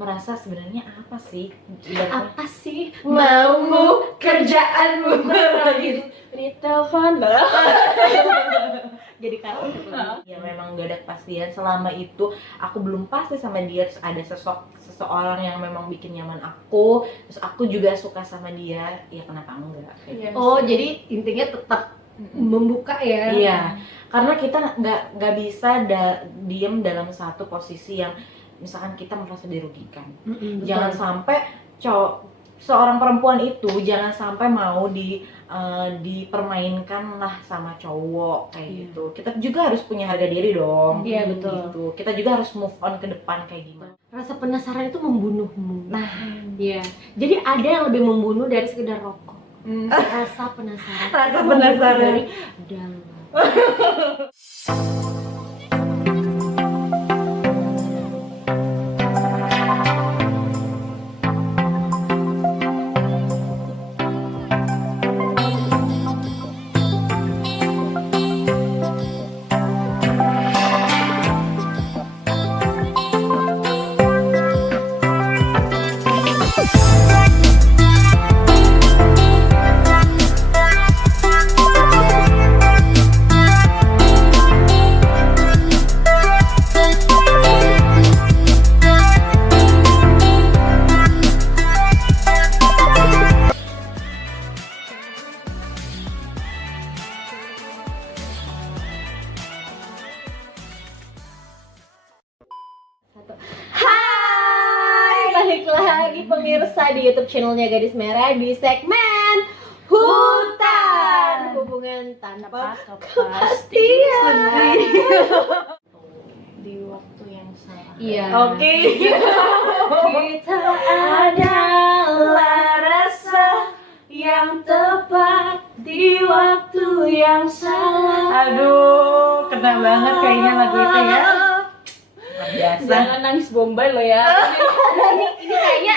merasa sebenarnya apa sih apa sih maumu, kerjaanmu berakhir di telepon lah. Jadi karaoke tuh. Ya memang gak ada kepastian. Selama itu aku belum pasti sama dia, terus ada seseorang yang memang bikin nyaman aku, terus aku juga suka sama dia, ya kenapa enggak kayak gitu. Oh, jadi intinya tetap membuka ya. Iya, karena kita nggak bisa diem dalam satu posisi yang misalkan kita merasa dirugikan. Jangan sampai seorang perempuan itu jangan sampai mau dipermainkan lah sama cowok kayak gitu. Kita juga harus punya harga diri dong. Iya, betul. Gitu. Kita juga harus move on ke depan kayak gimana. Rasa penasaran itu membunuhmu. Nah, iya. Jadi ada yang lebih membunuh dari sekedar rokok. Rasa penasaran. Rasa penasaran dari dalam. Hai, balik lagi pemirsa di YouTube channelnya Gadis Merah di segmen Hutan, hubungan tanpa kepastian. di waktu yang salah. Iya. Oke. Kita adalah rasa yang tepat di waktu yang salah. Aduh, kena banget kayaknya lagu itu ya. Biasa. Jangan nangis bombay lo ya. Ini kayaknya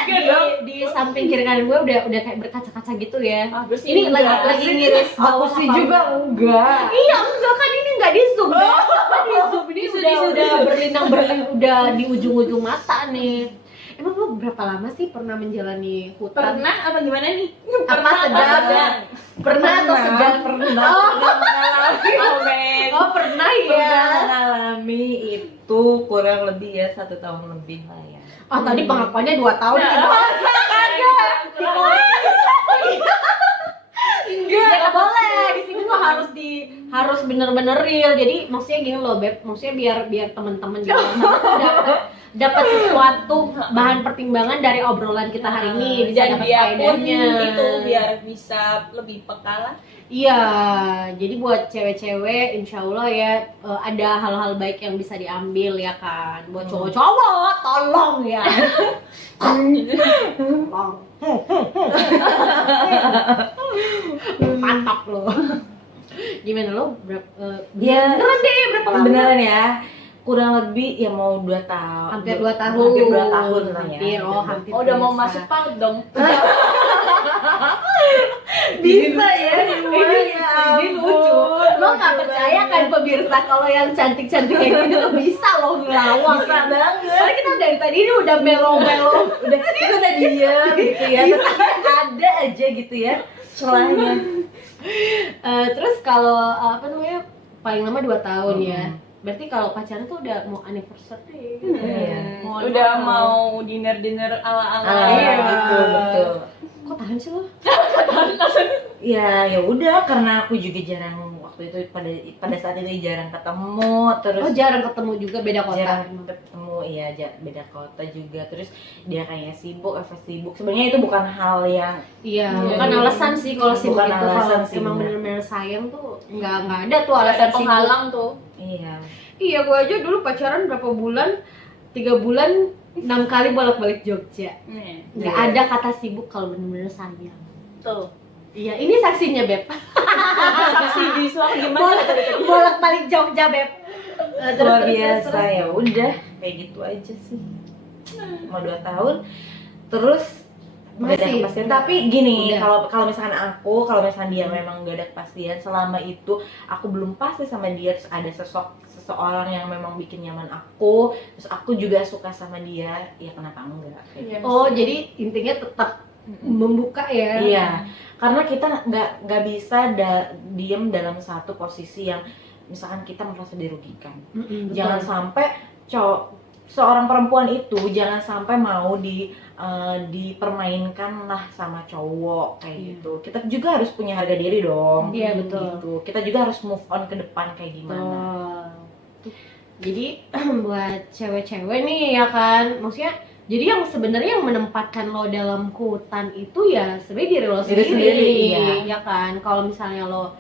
di samping kiri kanan gue udah kayak berkaca-kaca gitu ya. Ini lagi ngiris bawah. Aku sih juga enggak. Iya, enggak kan ini enggak di zoom ya. Di zoom ini udah berlinang udah di ujung-ujung mata nih. Emang lu berapa lama sih pernah menjalani hutan? Pernah apa gimana nih? Apa sedang? Pernah atau sedang? Pernah mengalami. Oh, pernah ya. Pernah mengalami itu kurang lebih ya 1 tahun lebih lah ya. Oh, tadi pengakuannya 2 tahun. Enggak, ya, boleh. Di sini tuh harus bener-bener real. Jadi maksudnya gini loh, Beb. Maksudnya biar teman-teman juga dapat sesuatu bahan pertimbangan dari obrolan kita hari ini. Bisa Dan dapat dia pun faedahnya. itu biar bisa lebih peka lah. Iya, jadi buat cewek-cewek insya Allah ya ada hal-hal baik yang bisa diambil ya kan. Buat cowok-cowok tolong ya. Tolong. Mantap lo. Gimana lo? Ya, Beneran deh, berapa lama? beneran ya. Kurang lebih ya mau 2 tahun. Hampir 2 tahun. Hampir 2 tahun lah ya. Hampir, hampir. Oh, udah mau pemirsa. masuk PAUD dong. Bisa ya semuanya. Ini lucu. Lo nggak percaya kan pemirsa kalau yang cantik-cantik kayak gini tuh bisa lo ngelawak. Bisa banget. Soalnya kita dari tadi ini udah melo-melo. Kita udah diam gitu ya. Tapi ada aja gitu ya celahnya. Terus kalau apa namanya paling lama 2 tahun ya. Berarti kalau pacaran tuh udah mau anniversary. Iya. Udah mau dinner ala-ala. Iya, betul. Kok tahan sih lo? Ya udah karena aku juga jarang waktu itu pada saat itu jarang ketemu terus. Oh, jarang ketemu juga, beda kota. Jarang ketemu, iya beda kota juga. Terus dia kayak sibuk, sibuk. Sebenarnya itu bukan hal yang Iya, bukan alasan sih kalau sibuk Bukan itu. alasan Kalau sih, emang bener. bener-bener sayang tuh nggak ada tuh Ada alasan sibuk. penghalang tuh. iya. Iya, gue aja dulu pacaran berapa bulan? 3 bulan 6 kali bolak-balik Jogja. Nggak ada kata sibuk kalau bener-bener sayang. Tuh. Iya, ini saksinya Beb. Saksi visual gimana? Bolak-balik Jogja Beb. Luar biasa ya udah kayak gitu aja sih. Mau 2 tahun terus nggak ada Masih. kepastian. Tapi gini, Udah. kalau misalkan kalau misalkan dia memang nggak ada kepastian, selama itu aku belum pasti sama dia, terus ada seseorang yang memang bikin nyaman aku, terus aku juga suka sama dia, ya kenapa enggak? Kayak Iya. gitu. Oh, jadi intinya tetap membuka ya. Iya, karena kita nggak bisa diem dalam satu posisi yang misalkan kita merasa dirugikan. Betul. Jangan sampai seorang perempuan itu jangan sampai mau dipermainkan lah sama cowok kayak Iya. gitu. Kita juga harus punya harga diri dong. Iya, betul. Gitu. Kita juga harus move on ke depan kayak gimana. Betul. Jadi buat cewek-cewek nih ya kan, maksudnya jadi yang sebenarnya yang menempatkan lo dalam hutan itu ya sebenarnya diri lo Diri sendiri, iya. ya kan. Kalau misalnya lo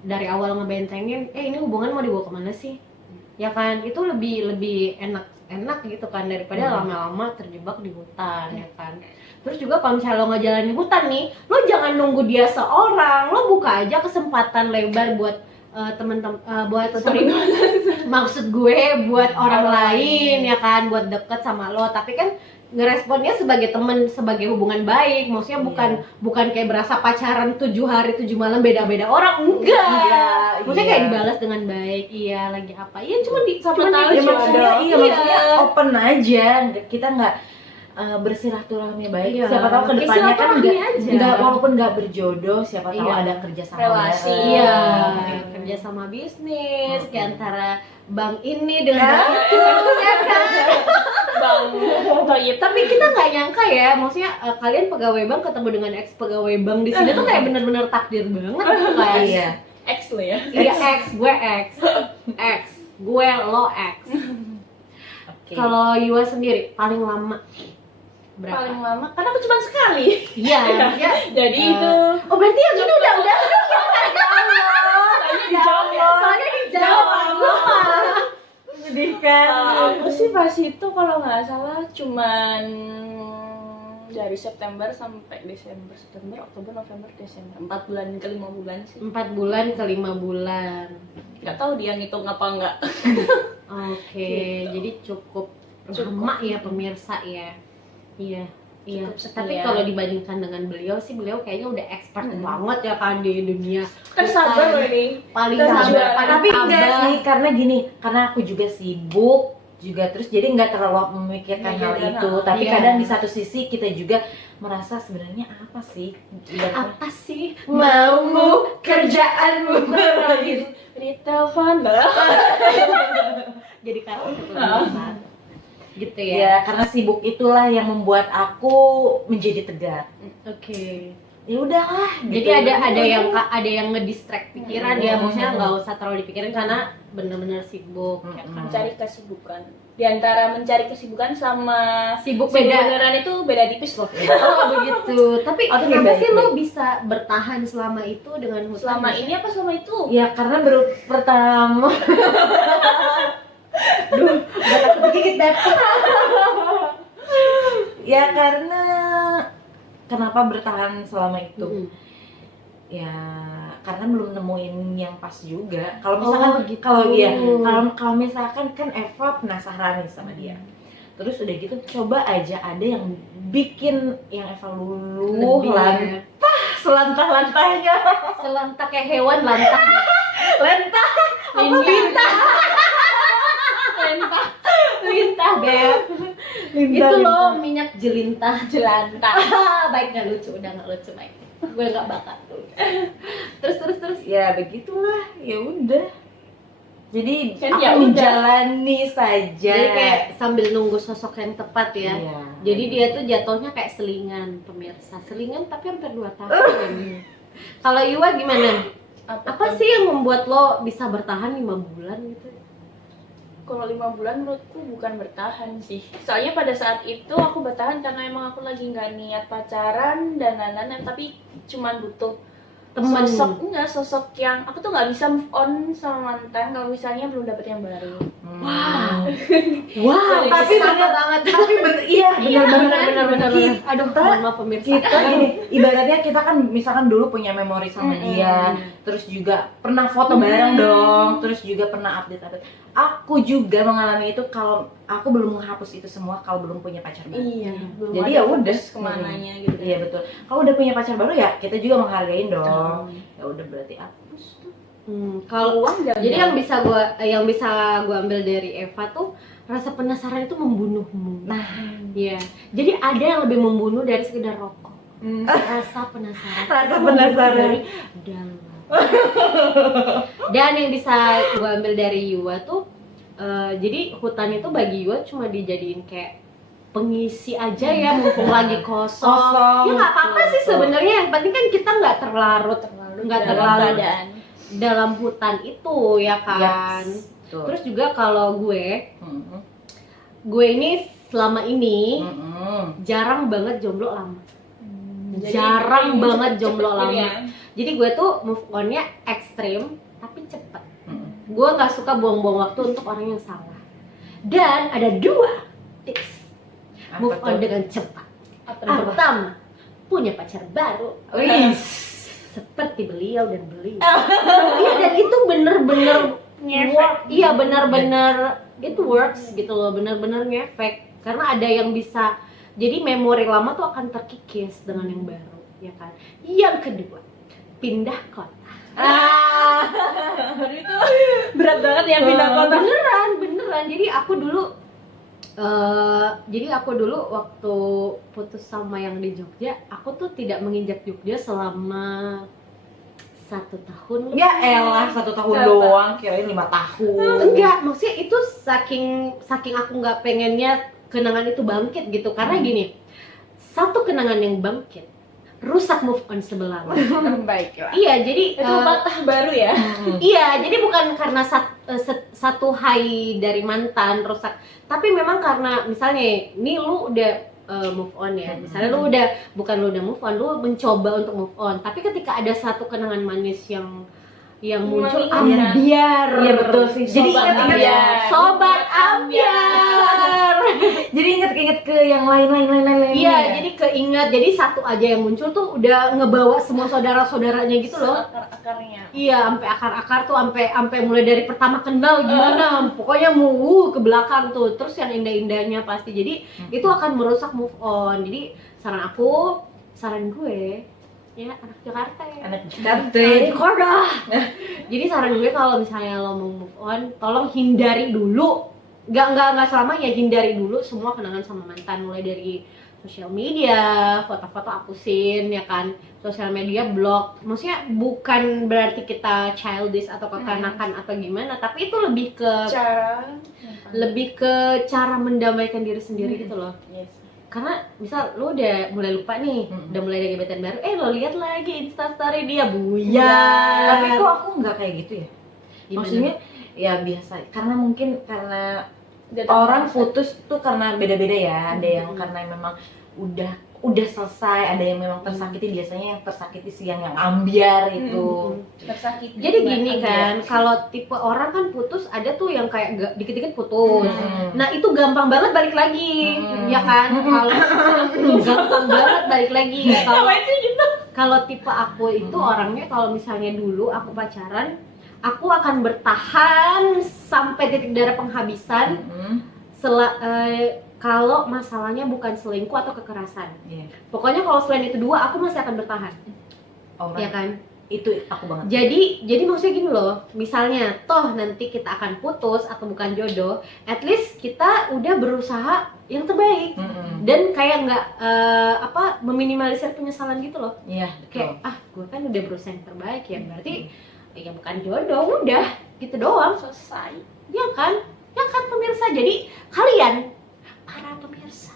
dari awal ngebentengin, ini hubungan mau dibawa kemana sih? Ya kan, itu lebih enak gitu kan daripada lama-lama terjebak di hutan ya kan. Terus juga kalau misalnya lo ngejalanin hutan nih, lo jangan nunggu dia seorang, lo buka aja kesempatan lebar buat temen-temen maksud gue buat orang lain ya kan, buat deket sama lo, tapi kan ngeresponnya sebagai temen, sebagai hubungan baik, maksudnya bukan kayak berasa pacaran 7 hari 7 malam beda-beda orang, enggak. Maksudnya kayak dibalas dengan baik, iya lagi apa, iya cuma Sama cuman tahu gitu. Ya maksudnya Iya. maksudnya open aja, kita nggak bersilaturahmi baik. Iya. Siapa tahu kedepannya kan Silaturahmi aja. nggak walaupun nggak berjodoh, siapa tahu Iya. ada kerjasama Relasi. bareng. Iya, Gitu. kerja sama bisnis Mm-mm. kayak antara bank ini dengan bank itu, ya kan? Bang Toyib. Tapi kita nggak nyangka ya, maksudnya kalian pegawai bank ketemu dengan ex pegawai bank di sini tuh kayak bener-bener takdir banget tuh kan? Iya. X lo ya. Iya, X, gue lo X. Oke. Kalau Yua sendiri paling lama berapa? Paling lama karena aku cuma sekali. Iya, ya. Jadi itu Oh berarti yang ini udah soalnya dijawab ya. soalnya dijawab. Menyedihkan. Aku sih pas itu kalau nggak salah cuman dari September sampai Desember, Oktober, November, Desember, 4 bulan ke 5 bulan sih. 4 bulan ke 5 bulan. Nggak tahu dia ngitung apa enggak. Oke, Gitu. jadi cukup Cukup. lama ya pemirsa ya. Iya. Iya, Cukup tapi sekian. kalau dibandingkan dengan beliau sih, beliau kayaknya udah expert banget ya kan di dunia. Kan sabar loh ini. Paling Kita sabar, sabar. paling Tapi enggak sabar. sih, karena gini, karena aku juga sibuk juga, terus jadi nggak terlalu memikirkan hal Memikirkan, itu. Tapi iya. kadang di satu sisi kita juga merasa sebenarnya apa sih? Apa sih Maumu, kerjaanmu, gitu. Ditelepon lah. jadi karaoke Ah. pemirsa. Gitu ya. Ya, karena sibuk itulah yang membuat aku menjadi tegar. Oke. Ya udahlah. Jadi gitu. ada yang ngedistract pikiran ya, maksudnya nggak usah terlalu dipikirin karena bener-bener sibuk. Ya kan? Mencari kesibukan. Di antara mencari kesibukan sama Sibuk sibuk beda. beneran itu beda tipis loh. Oh begitu. Tapi Oke, kenapa baik, sih lo baik. bisa bertahan selama itu dengan hutan? Selama ini apa selama itu? Ya karena baru pertama. Duh, udah takut digigit Beb. Ya karena kenapa bertahan selama itu? Mm-mm. Ya karena belum nemuin yang pas juga. Kalau misalkan Oh, gitu. kalau misalkan kan Eva penasaran nih sama dia. Terus udah gitu coba aja ada yang bikin yang Eva luluh Lebih ya. selantah-lantahnya. Selantak kayak hewan lantah. Lentah. Lintah. Lintah Beb. Lintah, Itu lintah. loh minyak jelintah. Jelantah. Baik, nggak lucu, udah nggak lucu baik. Gue nggak bakat tuh. Terus. Ya begitulah, ya udah. Jadi Kan aku ya udah. menjalani saja. Jadi kayak sambil nunggu sosok yang tepat ya. Iya. Jadi dia tuh jatuhnya kayak selingan pemirsa, selingan tapi hampir 2 tahun. Kalau Iwa gimana? Apa sih yang membuat lo bisa bertahan 5 bulan gitu? Kalau 5 bulan menurutku bukan bertahan sih. Soalnya pada saat itu aku bertahan karena emang aku lagi nggak niat pacaran dan lain-lain, tapi cuman butuh sosok yang aku tuh nggak bisa move on sama mantan kalau misalnya belum dapet yang baru. Wow, tapi Sama bener banget. tapi iya benar. Aduh, mohon maaf pemirsa. kita gini, ibaratnya kita kan misalkan dulu punya memori sama dia, terus juga pernah foto bareng dong, terus juga pernah update. Aku juga mengalami itu kalau aku belum menghapus itu semua kalau belum punya pacar baru. Iya, belum Jadi ada ya udah fokus kemananya gitu. Iya betul. Kalau udah punya pacar baru ya kita juga menghargain dong. Ya udah berarti hapus tuh. Kalau Uang jangan. jadi yang bisa gua ambil dari Eva tuh rasa penasaran itu membunuhmu. Nah, Iya. Jadi ada yang lebih membunuh dari sekedar rokok. Rasa penasaran. Rasa itu penasaran. dari dalam. Dan yang bisa gua ambil dari Yua tuh jadi hutan itu bagi Yua cuma dijadiin kayak pengisi aja ya, mumpung lagi kosong. Ya nggak apa-apa sih sebenarnya, yang penting kan kita nggak terlarut dalam keadaan. dalam hutan itu ya kan. Betul. Terus juga kalau gue ini selama ini jarang banget jomblo lama. Jadi Jarang ini banget cepet jomblo gitu lama. ya. Jadi gue tuh move on-nya ekstrim tapi cepet. Gue nggak suka buang-buang waktu untuk orang yang salah. Dan ada 2 tips move on dengan cepat. Apa? Pertama, punya pacar baru. Seperti beliau dan beliau. Iya, dan itu bener-bener work. Iya, bener-bener it works gitu loh, bener-bener ngefek. Karena ada yang bisa, jadi memori lama tuh akan terkikis dengan yang baru, ya kan. Yang kedua, pindah kota. Itu berat banget ya pindah kota. Beneran. Jadi aku dulu waktu putus sama yang di Jogja, aku tuh tidak menginjak Jogja selama 1 tahun. Ya elah 1 tahun doang, kirain 5 tahun. Enggak, maksudnya itu saking aku nggak pengennya kenangan itu bangkit gitu. Karena gini, satu kenangan yang bangkit rusak move on sebelah. Baiklah. Iya, jadi Itu patah baru ya. iya, jadi bukan karena satu high dari mantan rusak, tapi memang karena misalnya nih lu udah move on ya, misalnya lu udah move on, lu mencoba untuk move on, tapi ketika ada satu kenangan manis yang muncul, ambiar. Iya betul sih. Jadi Sobat ingat Sobat ambiar. Jadi inget ke yang lain. Iya, jadi keinget. Jadi satu aja yang muncul tuh udah ngebawa semua saudara-saudaranya gitu loh. Akar-akarnya. Iya, sampai akar-akar tuh sampai mulai dari pertama kenal gimana. Pokoknya mau ke belakang tuh. Terus yang indah-indahnya pasti. Jadi itu akan merusak move on. Jadi saran gue ya anak Jakarta ya. Anak Jakarta. Jadi saran gue kalau misalnya lo mau move on, tolong hindari dulu. Nggak selama ya, hindari dulu semua kenangan sama mantan, mulai dari sosial media, foto-foto hapusin ya kan, sosial media blok. Maksudnya bukan berarti kita childish atau kekanakan atau gimana, tapi itu lebih ke cara mendamaikan diri sendiri gitu loh. Yes. Karena misal lo udah mulai lupa nih, udah mulai ada gebetan baru, lo lihat lagi instastory dia, buyar. Tapi kok aku nggak kayak gitu ya? Gimana? Maksudnya ya biasa, karena orang putus tuh karena beda-beda ya. Ada yang karena memang udah selesai, ada yang memang tersakiti. Biasanya yang tersakiti sih yang ambiar itu. Tersakiti. Jadi gini kan, kalau tipe orang kan putus ada tuh yang kayak dikit-dikit putus. Nah itu gampang banget balik lagi, ya kan? Kalau gampang banget balik lagi. Kalau tipe aku itu orangnya, kalau misalnya dulu aku pacaran, aku akan bertahan sampai titik darah penghabisan. Kalau masalahnya bukan selingkuh atau kekerasan. Pokoknya kalau selain itu 2, aku masih akan bertahan. Ya kan? Itu aku banget. Jadi maksudnya gini loh, misalnya toh nanti kita akan putus atau bukan jodoh, at least kita udah berusaha yang terbaik. Dan kayak nggak meminimalisir penyesalan gitu loh. Iya, kayak gue kan udah berusaha yang terbaik ya, berarti ya bukan jodoh, udah gitu doang, selesai. Ya kan pemirsa. Jadi kalian para pemirsa,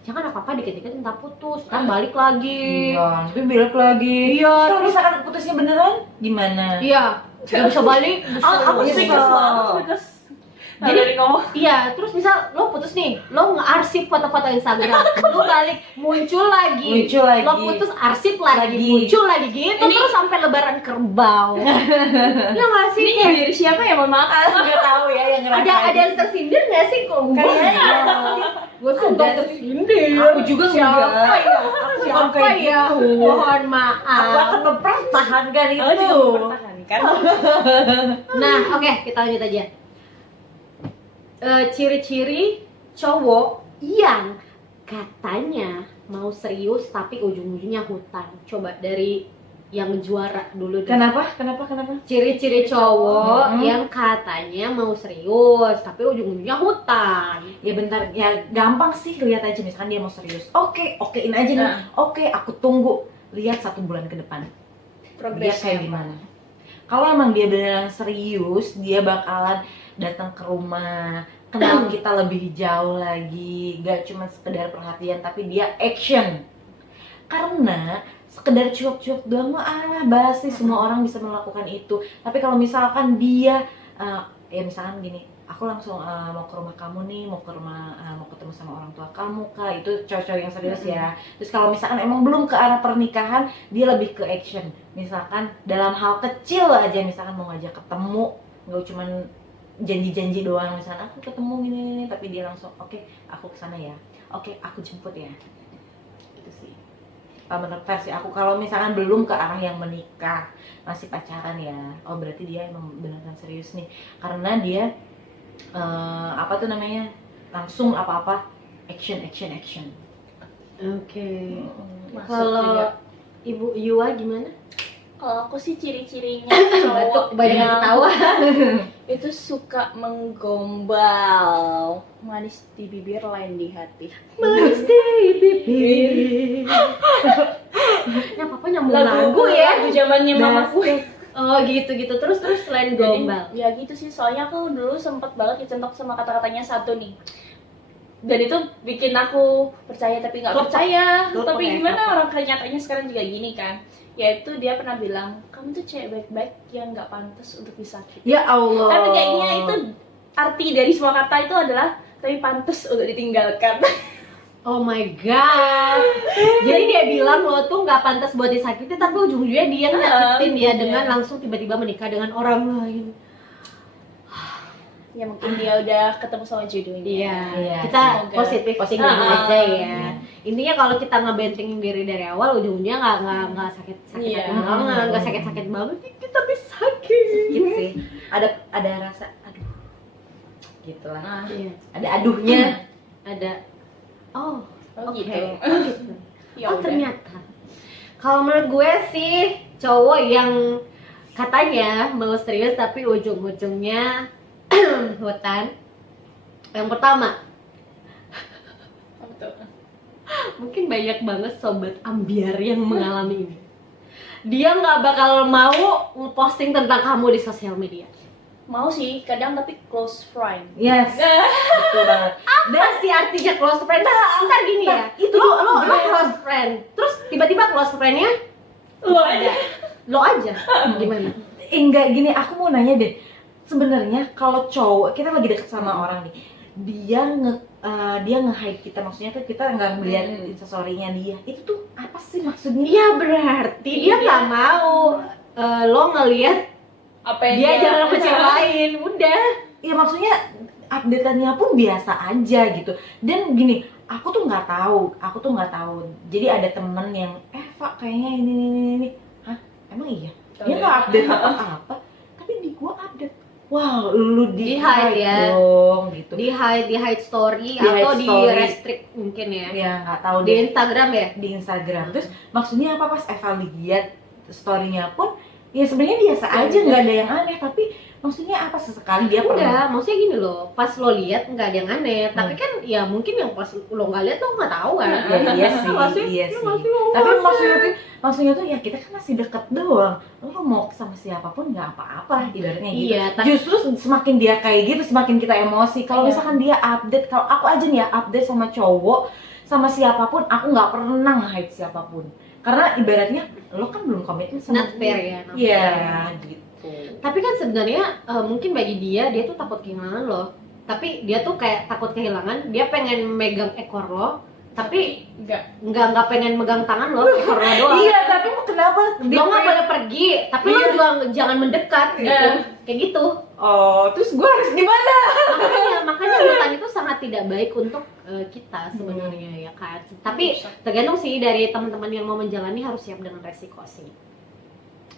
jangan apa-apa dikit-dikit minta putus, kan balik lagi. Iya, tapi balik lagi. Iya. Kalau misalkan putusnya beneran, gimana? Iya, nggak bisa balik. Aku speechless. Jadi ngomong iya, terus misal lo putus nih, lo nge-arsip foto-foto Instagram, lo balik muncul lagi, lo putus arsip lagi, muncul lagi gitu terus sampai lebaran kerbau. Ya nggak sih? ini dari siapa ya, mohon maaf. nggak tahu ya yang Ada yang tersindir nggak sih kok? Kayaknya Gue tuh nggak tersindir. Aku juga siapa enggak. ya? Aku Siapa kayak ya? gitu. Mohon aku maaf. akan mempertahankan Aku itu. juga mempertahankan. Nah, oke, kita lanjut aja. Ciri-ciri cowok yang katanya mau serius tapi ujung-ujungnya hutang. Coba dari yang juara dulu deh. Kenapa? Ciri-ciri cowok yang katanya mau serius tapi ujung-ujungnya hutang. Ya bentar, ya gampang sih, lihat aja misalkan dia mau serius. Okein aja nih. Oke, aku tunggu. Lihat 1 bulan ke depan. Dia Progresnya kayak gimana? Kalau emang dia beneran serius, dia bakalan datang ke rumah, kenal kita lebih jauh lagi, gak cuma sekedar perhatian tapi dia action. Karena sekedar cuap-cuap doang mah basi, semua orang bisa melakukan itu. Tapi kalau misalkan dia ya misalkan gini, aku langsung mau ke rumah kamu nih, mau ketemu sama orang tua kamu kak, itu cowok-cowok yang serius ya. Terus kalau misalkan emang belum ke arah pernikahan, dia lebih ke action. Misalkan dalam hal kecil aja, misalkan mau ngajak ketemu, nggak cuman janji-janji doang, misalkan aku ketemu gini, tapi dia langsung oke, aku kesana ya, oke, aku jemput ya. Itu sih menurut versi aku. Kalau misalkan belum ke arah yang menikah, masih pacaran ya, oh berarti dia emang beneran serius nih, karena dia apa tuh namanya, langsung apa-apa action. Oke. Masuk Kalau juga. Ibu Yua gimana? Kalau aku sih ciri-cirinya cowok Banyak yang ketawa. itu suka menggombal, manis di bibir lain di hati. Manis di bibir. Ya papa nyambung lagu ya. Lagu zamannya mamaku. Oh gitu. Terus selain gombal. Ya gitu sih, soalnya aku dulu sempet banget dicentok sama kata-katanya satu nih. Dan itu bikin aku percaya tapi nggak percaya. Tapi gimana orang kenyataannya sekarang juga gini kan. Yaitu dia pernah bilang, kamu tuh cewek baik-baik yang nggak pantas untuk disakiti. Ya Allah. Tapi kayaknya itu arti dari semua kata itu adalah tapi pantas untuk ditinggalkan. Oh my god. Jadi dia bilang lo tuh nggak pantas buat disakiti, tapi ujung-ujungnya dia nyakitin dia dengan langsung tiba-tiba menikah dengan orang lain. Ya mungkin dia udah ketemu sama jodohnya. Iya. Kita Semoga. positif aja ya. Intinya kalau kita ngebentengin diri dari awal, ujung-ujungnya nggak sakit banget, nggak sakit banget, kita bisa sakit. Gitu sih. Ada rasa aduh. Gitulah. Iya. Ada aduhnya. Ada. Oh, oke. Gitu. Oh Ya udah. ternyata. Kalau menurut gue sih cowok yang katanya mau serius tapi ujung-ujungnya hutan. Yang pertama, Apa tuh? mungkin banyak banget sobat ambiar yang mengalami ini. Dia nggak bakal mau ngeposting tentang kamu di sosial media. Mau sih, kadang tapi close friend. Yes. Betul banget. Apa sih artinya close friend? Ntar gini ya, itu lo close friend, terus tiba-tiba close friendnya lo aja, gimana? Enggak gini, aku mau nanya deh. Sebenarnya kalau cowok kita lagi deket sama orang nih, dia nge-hide kita, maksudnya tuh kita nggak ngeliat instastory-nya dia, itu tuh apa sih maksudnya? Iya berarti dia nggak mau lo ngelihat Apa yang dia jalan sama cewek lain, udah. Ya maksudnya update-annya pun biasa aja gitu. Dan gini, aku tuh nggak tahu. Jadi ada temen yang, Pak kayaknya ini. Hah? Emang iya? Dia nggak update apa-apa, tapi di gua update. Wow, lu Di-hide ya? dong gitu. Di hide story Di-hide atau di story. restrict mungkin ya. Ya nggak tahu Di deh. Instagram ya. Di Instagram. Terus maksudnya apa, pas Eva lihat story-nya pun ya sebenarnya biasa aja, nggak ada yang aneh, tapi maksudnya apa, sesekali dia pernah. Enggak, maksudnya gini loh, pas lo lihat nggak ada yang aneh, tapi kan ya mungkin yang pas lo nggak lihat lo nggak taau kan. Ya, iya sih, iya sih. Tapi maksudnya tuh ya kita kan masih deket doang. Lo mau sama siapapun nggak apa-apa, ibaratnya gitu. Iya, tapi Justru semakin dia kayak gitu, semakin kita emosi. Kalau Iya. misalkan dia update, kalau aku aja nih ya update sama cowok, sama siapapun, aku nggak pernah nge-hide siapapun. Karena ibaratnya lo kan belum komitmen sama not fair ya. Iya, gitu. Tapi kan sebenarnya mungkin bagi dia tuh takut kehilangan lo. tapi dia tuh kayak takut kehilangan, dia pengen megang ekor lo, tapi Enggak. nggak pengen megang tangan lo, ekor lo doang. Iya, tapi kenapa Lo nggak boleh pergi, tapi lo juga jangan mendekat gitu, kayak gitu. Oh, terus gue harus gimana? Makanya hutan itu sangat tidak baik untuk kita sebenarnya ya kan. Tapi tergantung sih dari teman-teman yang mau menjalani, harus siap dengan resiko sih,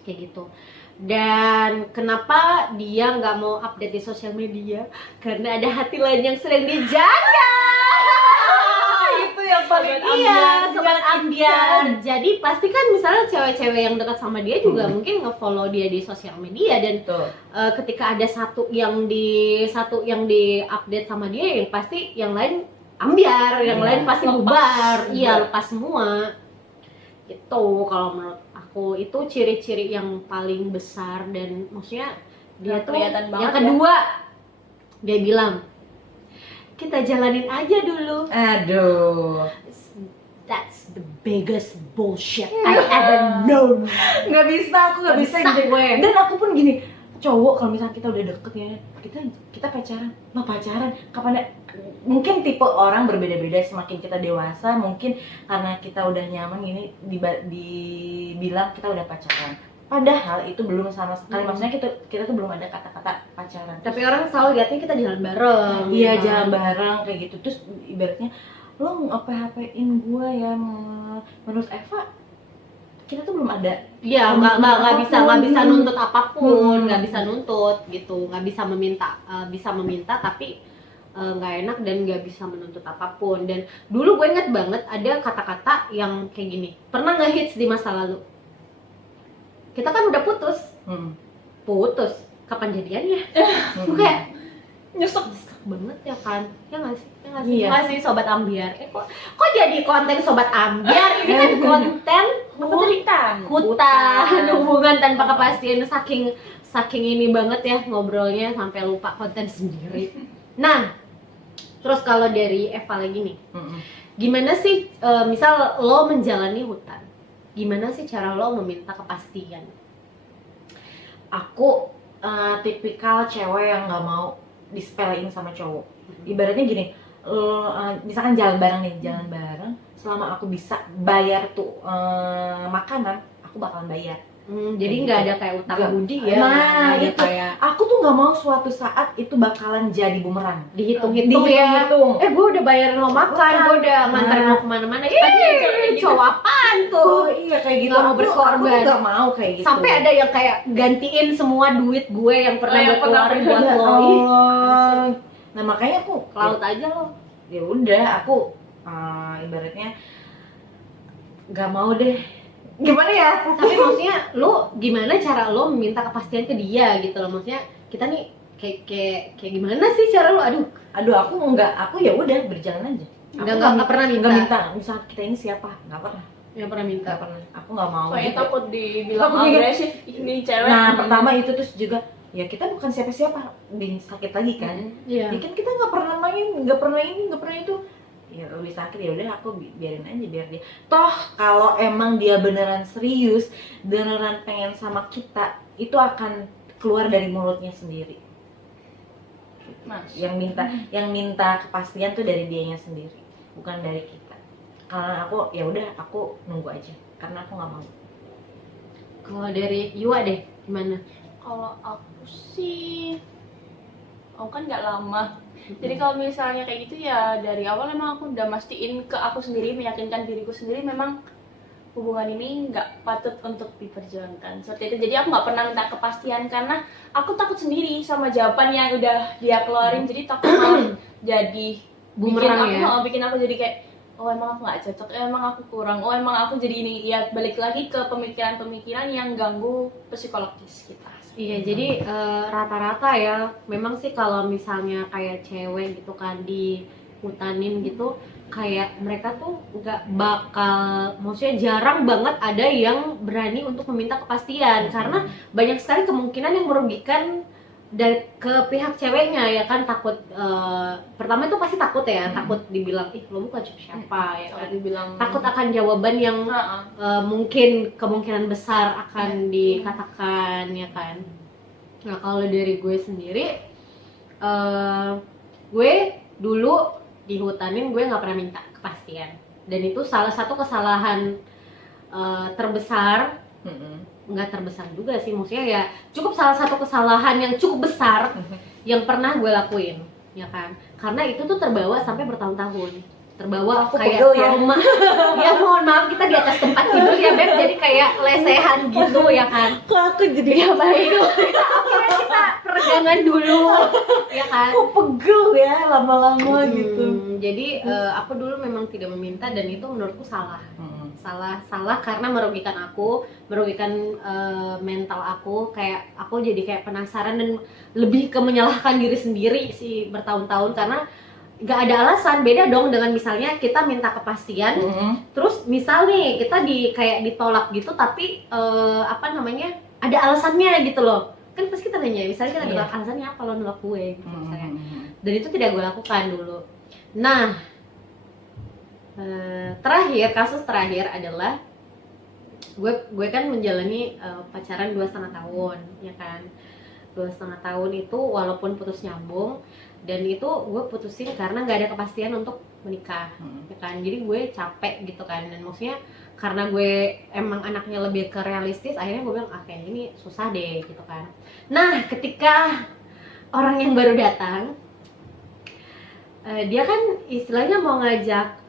kayak gitu. Dan kenapa dia nggak mau update di sosial media? Karena ada hati lain yang sedang dijaga. Itu yang paling Iya, sobat ambiar. Jadi pasti kan misalnya cewek-cewek yang dekat sama dia juga mungkin nge-follow dia di sosial media, dan Tuh. ketika ada satu yang di update sama dia, yang pasti yang lain ambiar, yang lain pasti bubar. Iya, lepas semua. Itu kalau menurut aku itu ciri-ciri yang paling besar. Dan maksudnya dia tuh Kelihatan banget yang kedua dia bilang, kita jalanin aja dulu. Aduh. That's the biggest bullshit I ever known. Nggak bisa, aku nggak bisa Bisa gitu. gue. Dan aku pun gini, cowok kalau misalnya kita udah deket ya, kita pacaran, nggak pacaran, kapan ya? Mungkin tipe orang berbeda-beda, semakin kita dewasa mungkin karena kita udah nyaman gini dibilang kita udah pacaran. Padahal itu belum sama sekali, maksudnya kita tuh belum ada kata-kata pacaran. Tapi orang selalu lihatnya kita jalan bareng. Iya, kan? jalan bareng kayak gitu. Terus ibaratnya lo nge-PHP-in gue ya, menurut Eva kita tuh belum ada. Iya, nggak bisa nuntut apapun, nggak bisa nuntut gitu, nggak bisa meminta tapi nggak enak, dan nggak bisa menuntut apapun. Dan dulu gue inget banget ada kata-kata yang kayak gini, pernah nggak hits di masa lalu. Kita kan udah putus, kapan jadiannya? Gue kayak nyesek banget ya kan, ya nggak sih? Iya. Nggak sih sobat ambiar? Kok jadi konten sobat ambiar? Ini kan konten hutan, hubungan tanpa kepastian. Saking ini banget ya ngobrolnya sampai lupa konten sendiri. Nah, terus kalau dari Eva lagi nih, gimana sih misal lo menjalani hutan, gimana sih cara lo meminta kepastian? Aku tipikal cewek yang nggak mau disepelein sama cowok. Ibaratnya gini, misalkan jalan bareng, selama aku bisa bayar tuh makanan, aku bakalan bayar. Jadi nggak ada kayak utang Nggak. budi ya? Nah, Nggak ada itu. kayak Aku tuh nggak mau suatu saat itu bakalan jadi bumerang. dihitung-hitung ya. Dihitung. Gue udah bayarin lo makan, gue udah nganterin lo kemana-mana. Cowok apaan tuh? Oh iya kayak gitu. Nggak mau Aku berkorban. tuh nggak mau kayak gitu. Sampai ada yang kayak gantiin semua duit gue yang pernah gue keluarin buat Ya lo. Allah. Nah makanya aku Ke laut aja lo. ya udah aku ibaratnya nggak mau deh. Gimana ya? Tapi maksudnya lo gimana cara lo meminta kepastian ke dia gitu loh? Maksudnya kita nih kayak gimana sih cara lo? Aduh aku ya udah berjalan aja. Aku Nggak pernah minta. Nggak minta. Misal kita ini siapa? Nggak pernah. Nggak pernah minta. Nggak pernah. Aku nggak mau. Soalnya gitu. takut dibilang Takut juga. agresif ini cewek. Nah pertama itu, terus juga ya kita bukan siapa-siapa, bikin sakit lagi kan. Iya. Ya kan kita nggak pernah main, nggak pernah ini, nggak pernah itu. Ya lebih sakit, ya udah aku biarin aja, biar dia. Toh kalau emang dia beneran serius, beneran pengen sama kita, itu akan keluar dari mulutnya sendiri. Mas. Yang minta kepastian tuh dari dianya sendiri, bukan dari kita. Karena aku ya udah aku nunggu aja, karena aku nggak mau. Kalau dari Yua deh gimana? Kalau aku sih, aku kan nggak lama. Jadi kalau misalnya kayak gitu ya dari awal emang aku udah mastiin ke aku sendiri, meyakinkan diriku sendiri memang hubungan ini nggak patut untuk diperjuangkan seperti itu. Jadi aku nggak pernah minta kepastian karena aku takut sendiri sama jawaban yang udah dia keluarin. Jadi takut malah jadi Bumerang bikin aku jadi kayak oh emang aku nggak cocok, emang aku kurang, oh emang aku jadi ini. Ya balik lagi ke pemikiran-pemikiran yang ganggu psikologis kita. Iya, jadi rata-rata ya, memang sih kalau misalnya kayak cewek gitu kan di hutanin gitu, kayak mereka tuh nggak bakal, maksudnya jarang banget ada yang berani untuk meminta kepastian, karena banyak sekali kemungkinan yang merugikan dari ke pihak ceweknya ya kan. Takut pertama itu pasti takut ya, takut dibilang ih lo bukan siapa ya kan, Dibilang takut akan jawaban yang mungkin kemungkinan besar akan dikatakan ya kan. Nah kalau dari gue sendiri gue dulu dihutanin gue nggak pernah minta kepastian, dan itu salah satu kesalahan terbesar. Nggak terbesar juga sih, maksudnya ya cukup salah satu kesalahan yang cukup besar yang pernah gue lakuin, ya kan, karena itu tuh terbawa sampai bertahun-tahun, terbawa kayak trauma. Ya mohon maaf, kita di atas tempat tidur ya Beb, jadi kayak lesehan gitu ya kan. Kok aku jadi apa itu? Akhirnya kita peregangan dulu, ya kan. Kok pegel ya lama-lama gitu. Jadi aku dulu memang tidak meminta, dan itu menurutku salah. Salah karena merugikan aku, merugikan mental aku. Kayak aku jadi kayak penasaran dan lebih ke menyalahkan diri sendiri sih bertahun-tahun, karena nggak ada alasan. Beda dong dengan misalnya kita minta kepastian, terus misal nih kita kayak ditolak gitu, tapi apa namanya, ada alasannya gitu loh. Kan pasti kita nanya, misalnya kita bilang alasannya apa lo nolak gue gitu, misalnya. Dan itu tidak gue lakukan dulu. Nah, kasus terakhir adalah gue kan menjalani pacaran 2,5 tahun, ya kan. 2,5 tahun itu walaupun putus nyambung, dan itu gue putusin karena nggak ada kepastian untuk menikah, ya kan. Jadi gue capek gitu kan, dan maksudnya karena gue emang anaknya lebih ke realistis, akhirnya gue bilang kayaknya ini susah deh gitu kan. Nah, ketika orang yang baru datang, dia kan istilahnya mau ngajak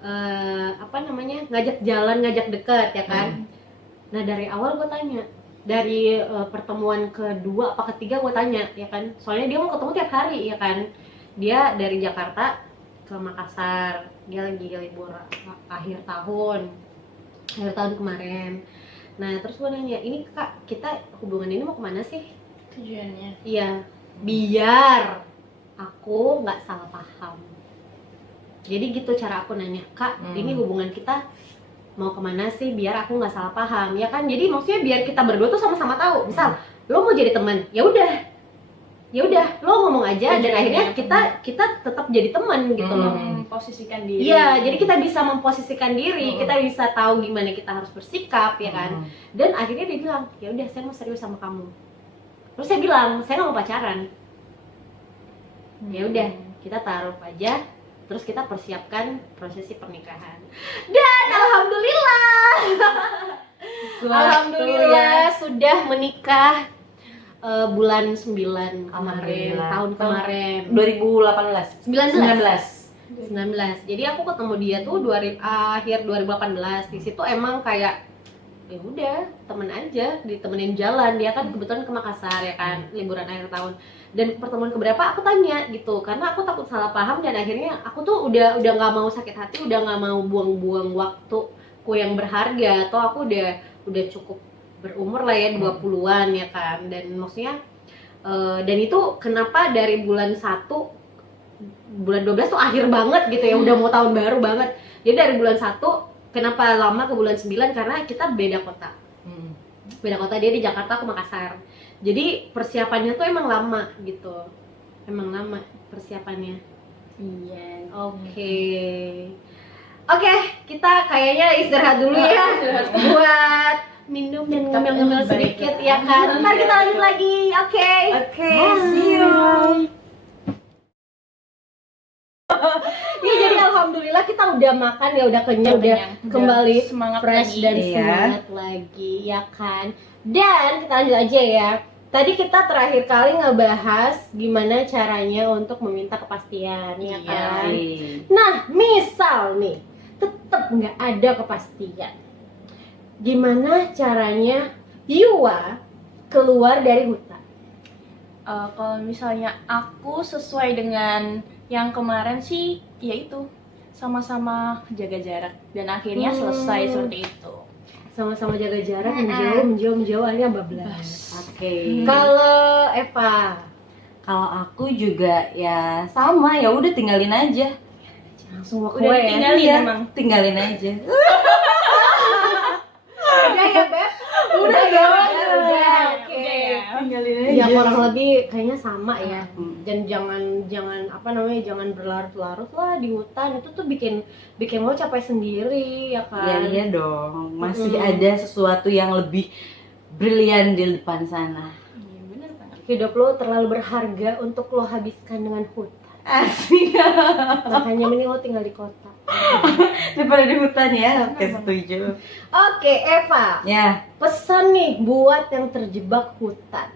apa namanya, ngajak jalan, ngajak deket, ya kan. Nah, dari awal gue tanya, dari pertemuan kedua apa ketiga gue tanya, ya kan, soalnya dia mau ketemu tiap hari, ya kan. Dia dari Jakarta ke Makassar, dia lagi libur akhir tahun kemarin. Nah, terus gue nanya, ini kak, kita hubungan ini mau kemana sih tujuannya? Iya, biar aku nggak salah paham. Jadi gitu cara aku nanya, kak, ini hubungan kita mau kemana sih biar aku nggak salah paham, ya kan. Jadi maksudnya biar kita berdua tuh sama-sama tahu. Misal lo mau jadi teman, ya udah lo ngomong aja, dan akhirnya kita tetap jadi teman gitu loh. Posisikan diri. Iya, jadi kita bisa memposisikan diri, kita bisa tahu gimana kita harus bersikap, ya kan. Dan akhirnya dia bilang, ya udah saya mau serius sama kamu. Terus saya bilang, saya nggak mau pacaran. Ya udah, kita taruh aja. Terus kita persiapkan prosesi pernikahan. Dan alhamdulillah sudah menikah bulan 9 kemarin, tahun kemarin 2018. 19. Jadi aku ketemu dia tuh akhir 2018. Di situ emang kayak ya udah temen aja, ditemenin jalan. Dia kan kebetulan ke Makassar, ya kan, liburan akhir tahun. Dan pertemuan keberapa aku tanya gitu, karena aku takut salah paham, dan akhirnya aku tuh udah nggak mau sakit hati, udah nggak mau buang-buang waktuku yang berharga. Atau aku udah cukup berumur lah ya, 20-an, ya kan. Dan maksudnya dan itu kenapa dari bulan 1 bulan 12 tuh akhir banget gitu ya, udah mau tahun baru banget. Jadi dari bulan 1 kenapa lama ke bulan 9, karena kita beda kota. Beda kota, dia di Jakarta, aku Makassar. Jadi persiapannya tuh emang lama gitu. Emang lama persiapannya. Iya. Oke, kita kayaknya istirahat dulu ya. Buat minum dan ngemil-ngemil sedikit, ya kan. Ntar kita lanjut lagi. Oke, See you. Ya, jadi alhamdulillah kita udah makan ya, udah kenyang, udah kembali semangat fresh lagi. dan semangat lagi, ya kan. Dan kita lanjut aja ya. Tadi kita terakhir kali ngebahas gimana caranya untuk meminta kepastian, ya kan. Nah, misal nih tetap nggak ada kepastian, gimana caranya Yua keluar dari hutan? Kalau misalnya aku sesuai dengan yang kemarin sih, yaitu sama-sama jaga jarak, dan akhirnya selesai seperti itu. Sama-sama jaga jarak, menjauh akhirnya bablas. Oke. Kalau Eva, Kalau aku juga ya sama, ya udah tinggalin aja. langsung walk Udah away ya. ditinggalin Iya, emang. tinggalin aja. Udah ya Beb, udah ya, udah. Oke. Udah ya. Tinggalin Ya kurang lebih kayaknya sama ya. Dan jangan apa namanya, jangan berlarut-larut lah di hutan. Itu tuh bikin lo capek sendiri, ya kan. Iya dong, masih ada sesuatu yang lebih brilian di depan sana. Iya, bener banget. Hidup lo terlalu berharga untuk lo habiskan dengan hutan. Asik. Makanya mending lo tinggal di kota. Daripada di hutan ya. Oke, setuju. Oke, Eva. Ya, Pesan nih buat yang terjebak hutan.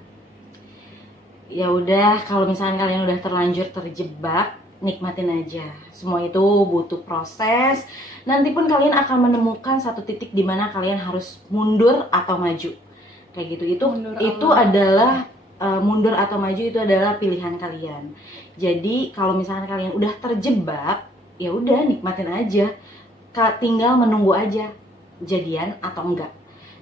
ya udah, kalau misalkan kalian udah terlanjur terjebak, nikmatin aja. Semua itu butuh proses. Nanti pun kalian akan menemukan satu titik di mana kalian harus mundur atau maju. Kayak gitu. Itu adalah mundur atau maju itu adalah pilihan kalian. Jadi kalau misalkan kalian udah terjebak, ya udah nikmatin aja. Tinggal menunggu aja jadian atau enggak.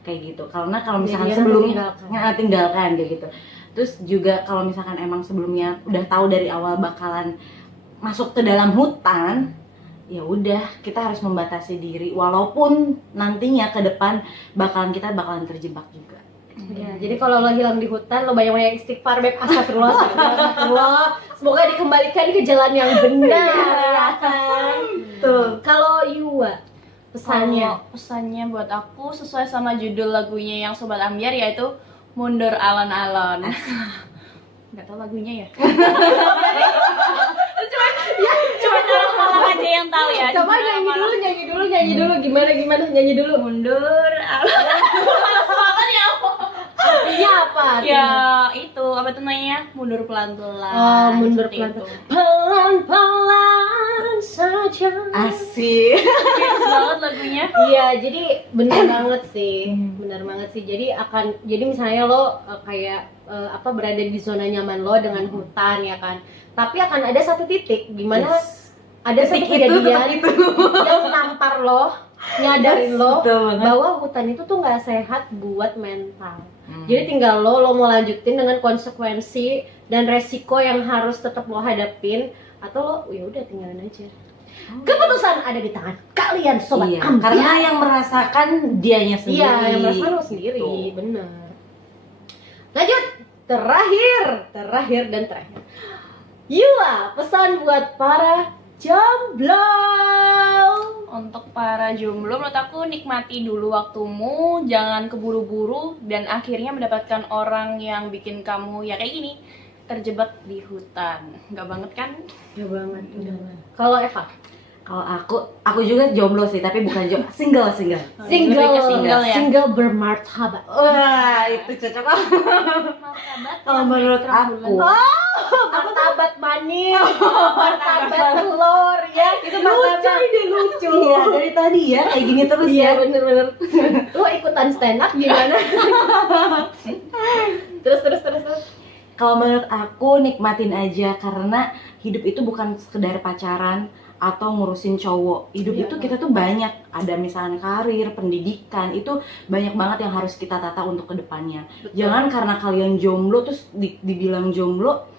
Kayak gitu. Karena kalau misalkan Jadian sebelumnya atau tinggalkan kayak gitu. Terus juga kalau misalkan emang sebelumnya udah tahu dari awal bakalan masuk ke dalam hutan, ya udah kita harus membatasi diri walaupun nantinya ke depan kita bakalan terjebak juga. Ya, jadi kalau lo hilang di hutan, lo banyak-banyak istighfar, Beb. Astagfirullah, astagfirullah. Semoga dikembalikan ke jalan yang benar, ya kan? Tuh. Kalau Yua, pesannya. Pesannya buat aku sesuai sama judul lagunya yang Sobat Ambiar, yaitu Mundur Alon-Alon. Nggak tahu lagunya ya. Cuma orang-orang aja yang tahu ya. Coba nyanyi dulu, gimana, nyanyi dulu. Mundur Alon-Alon. Artinya apa? Ya itu apa tuh namanya, mundur pelan-pelan. Oh, mundur seperti pelan-pelan. itu. Pelan-pelan saja. Asik. Cheers banget lagunya. Iya, jadi benar banget sih. Benar banget sih. Jadi misalnya lo berada di zona nyaman lo dengan hutan ya kan. Tapi akan ada satu titik di mana ada satu kejadian yang menampar lo, nyadarin lo bahwa hutan itu tuh nggak sehat buat mental. Jadi tinggal lo mau lanjutin dengan konsekuensi dan resiko yang harus tetap lo hadapin, atau lo ya udah tinggalin aja. Keputusan ada di tangan kalian, Sobat Ambiar. Karena yang merasakan dianya sendiri. Iya, yang merasakan lo sendiri, benar. Lanjut, terakhir. Yua, pesan buat para jomblo. Untuk para jomblo, menurut aku nikmati dulu waktumu, jangan keburu-buru dan akhirnya mendapatkan orang yang bikin kamu ya kayak gini, terjebak di hutan. Enggak banget kan? Ya banget. Kalau Eva? Kalau aku juga jomblo sih, tapi bukan single. Lebih ke single ya? Single bermartabat. Wah, itu cocok banget. Martabat. Kalau menurut aku, Martabat manis, martabat telur ya. itu lucu. Iya, dari tadi ya kayak gini terus Iya, ya. bener. Lo ikutan stand up gimana? Terus. Kalau menurut aku nikmatin aja, karena hidup itu bukan sekedar pacaran atau ngurusin cowok. Hidup itu kita tuh banyak, ada misalnya karir, pendidikan, itu banyak banget yang harus kita tata untuk kedepannya. Jangan karena kalian jomblo terus dibilang jomblo,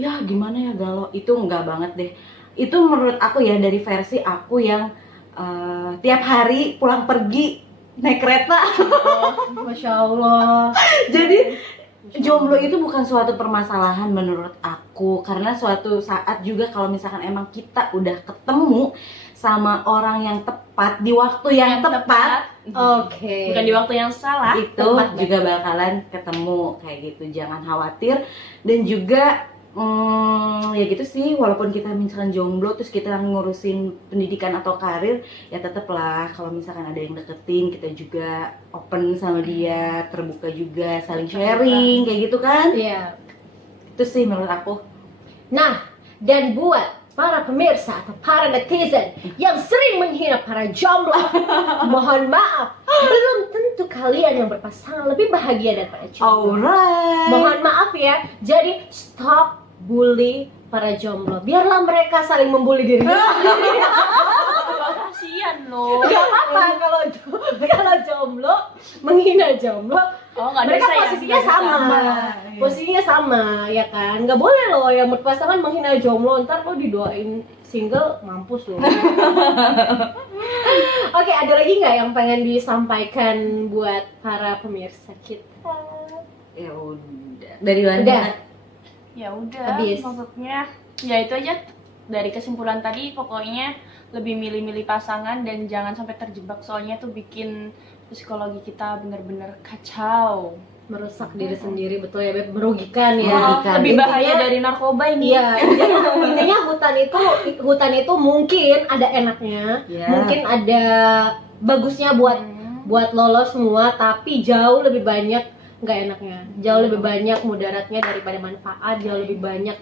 ya gimana ya galau, itu enggak banget deh. Itu menurut aku ya, dari versi aku yang tiap hari pulang pergi naik kereta. Masya Allah. Jadi jomblo itu bukan suatu permasalahan menurut aku, karena suatu saat juga kalau misalkan emang kita udah ketemu sama orang yang tepat di waktu yang tepat, Oke. Bukan di waktu yang salah. itu juga bakalan ketemu kayak gitu. Jangan khawatir. Dan juga ya gitu sih, walaupun kita misalkan jomblo terus kita ngurusin pendidikan atau karir, ya tetaplah kalau misalkan ada yang deketin, kita juga open sama dia, terbuka juga, saling sharing kayak gitu kan. Iya. Itu sih menurut aku. Nah, dan buat para pemirsa atau para netizen yang sering menghina para jomblo, mohon maaf, belum tentu kalian yang berpasangan lebih bahagia daripada jomblo. Alright. Mohon maaf ya. Jadi stop bully para jomblo. Biarlah mereka saling membuli dirinya sendiri. Kasian loh. Gak apa-apa kalau jomblo menghina jomblo. Oh, nggak ada Mereka saya, posisinya nggak ada sama. Iya. Posisinya sama, ya kan? Nggak boleh loh yang berpasangan menghina jomblo, ntar lo didoain single, mampus lo. Oke, ada lagi nggak yang pengen disampaikan buat para pemirsa kita? Ya udah. Dari mana? Udah. Ya udah, Habis. maksudnya ya itu aja dari kesimpulan tadi. Pokoknya lebih milih-milih pasangan dan jangan sampai terjebak, soalnya tuh bikin psikologi kita bener-bener kacau. merusak diri sendiri, betul ya Beb, merugikan ya. Merugikan. Lebih bahaya Intinya- dari narkoba ini. Iya, intinya hutan itu mungkin ada enaknya, Iya. mungkin ada bagusnya buat lolos semua, tapi jauh lebih banyak nggak enaknya, jauh lebih banyak mudaratnya daripada manfaat, jauh lebih banyak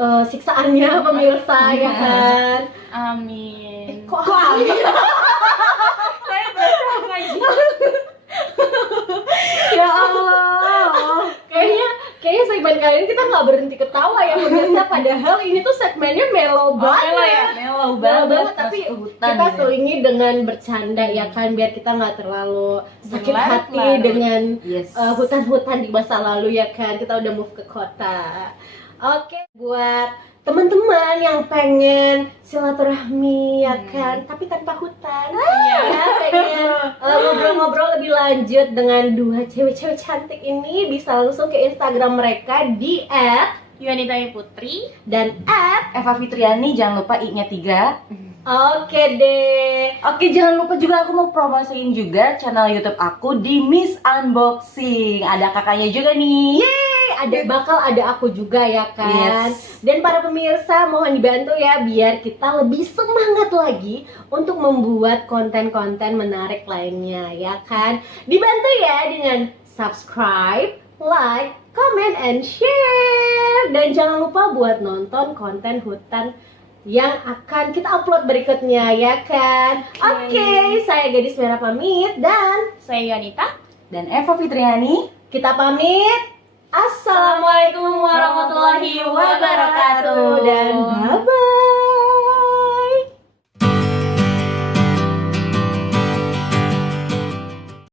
siksaannya pemirsa ya kan. Amin. Kok amin? Saya berasa ngaji. Ya Allah, kayaknya segmen kali ini kita nggak berhenti ketawa ya pemirsa, padahal ini tuh segmennya mellow banget. Melo ya? Mellow Banget, banget, tapi masuk ke hutan kita gitu. selingi dengan bercanda ya kan, biar kita nggak terlalu sakit hati Berlarut-larut. dengan Yes. hutan-hutan di masa lalu ya kan. Kita udah move ke kota. Oke, buat teman-teman yang pengen silaturahmi ya kan, tapi tanpa hutan, ya pengen ngobrol-ngobrol lebih lanjut dengan dua cewek-cewek cantik ini, bisa langsung ke Instagram mereka di Yuanita Putri. @dan Eva Fitriani, jangan lupa I-nya 3. Oke deh. Oke, jangan lupa juga aku mau promosiin juga channel YouTube aku di Miss Unboxing. Ada kakaknya juga nih. Bakal ada aku juga ya kan. Yes. Dan para pemirsa mohon dibantu ya biar kita lebih semangat lagi untuk membuat konten-konten menarik lainnya ya kan. Dibantu ya dengan subscribe, like, comment, and share. Dan jangan lupa buat nonton konten hutan yang akan kita upload berikutnya ya kan. Oke, saya Gadis Merah pamit dan Saya Yuanita. Dan Eva Fitriani. kita pamit. Assalamualaikum warahmatullahi wabarakatuh dan bye bye.